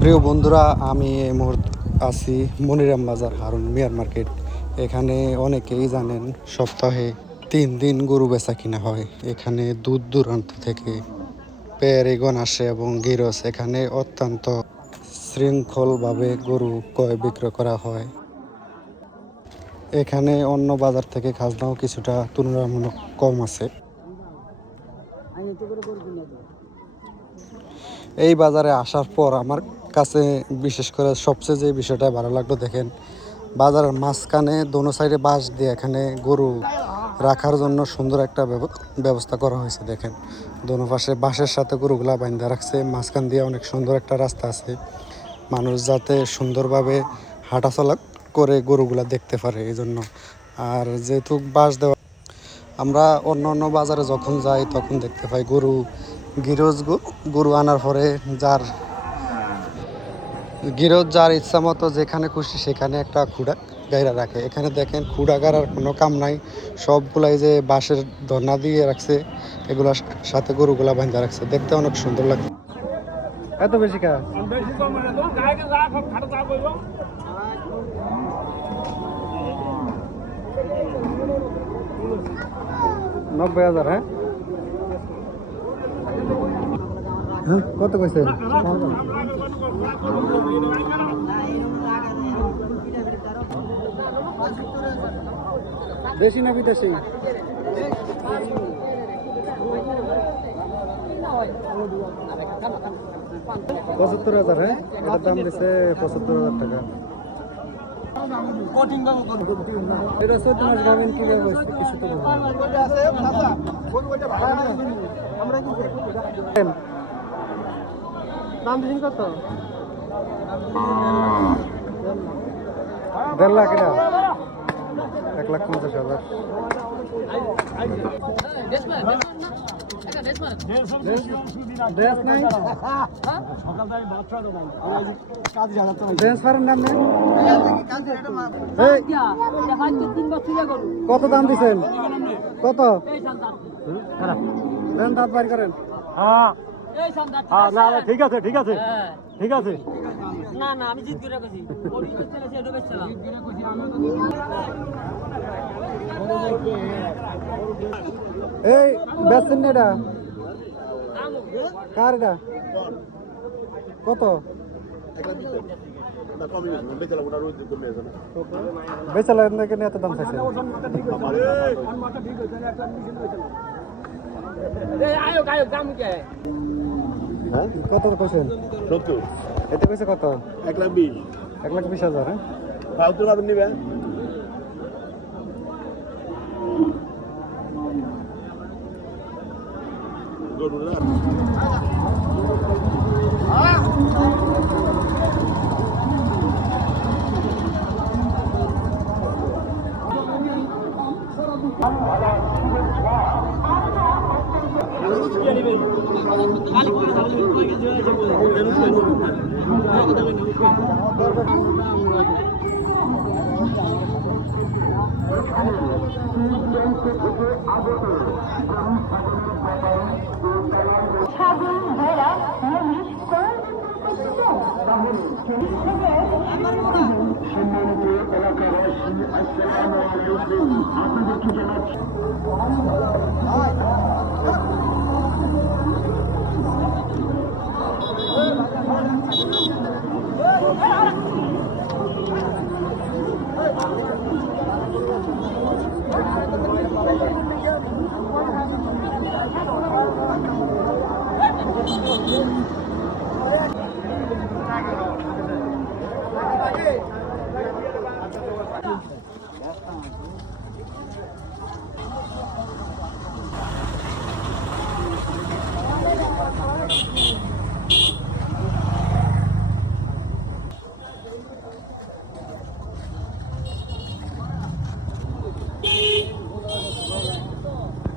প্রিয় বন্ধুরা, আমি এই মুহূর্তে আছি মনিরাম বাজার হারুন মিয়ার মার্কেট। এখানে অনেকেই জানেন সপ্তাহে 3 দিন গরু বেচা কিনা হয়। এখানে দূর দূরান্ত থেকে পেয়ারিগণ আসে এবং গিরস এখানে অত্যন্ত শৃঙ্খলভাবে গরু ক্রয় বিক্রয় করা হয়। এখানে অন্য বাজার থেকে খাজনাও কিছুটা তুলনামূলক কম আছে। এই বাজারে আসার পর আমার কাছে বিশেষ করে সবচেয়ে যে বিষয়টা ভালো লাগলো, দেখেন বাজারের মাঝখানে দোনো সাইডে বাঁশ দিয়ে এখানে গরু রাখার জন্য সুন্দর একটা ব্যবস্থা করা হয়েছে। দেখেন দোনো পাশে বাঁশের সাথে গরুগুলা বাঁধা রাখছে, মাঝখান দিয়ে অনেক সুন্দর একটা রাস্তা আছে, মানুষ যাতে সুন্দরভাবে হাঁটাচলা করে গরুগুলা দেখতে পারে এই জন্য। আর যেহেতু বাঁশ দেওয়া, আমরা অন্য অন্য বাজারে যখন যাই তখন দেখতে পাই গরু আনার পরে যার ইচ্ছা মতো যেখানে খুশি সেখানে একটা খুঁড়া গাইরা রাখে। এখানে দেখেন খুঁড়া গাড়ার কোনো কাম নাই, সবগুলাই যে বাঁশের ধর্না দিয়ে রাখছে, এগুলার সাথে গরুগুলা বাঁধা রাখছে, দেখতে অনেক সুন্দর লাগে। এত বেশি কা 90,000। হ্যাঁ, কত কইছে? দেশি না বিদেশি? 75,000। হ্যাঁ, এটার দাম দিচ্ছে 75,000 টাকা। এটা 14 মাস গাবেন কিভাবে কিছু তো দাম দিন কত? 1.5 লাখ। এটা 1,50,000। কত দাম দিচ্ছেন? কত দাঁত বাড়ি করেন? ঠিক আছে ঠিক আছে ঠিক আছে। না না, আমি জিত করে বসি। এই বেচছেন না এটা? কার এটা? কত বেচালা কেন এত দাম চাইছে? কত কইছেন? 70। এতে কইছে কত? 1,20,000। 1,20,000। হ্যাঁ, ফালতুর বাদ নিবেন। গরুরা সম্মানিত এলাকাবাসী, আসসালামু আলাইকুম। আপনাদেরকে জানাচ্ছি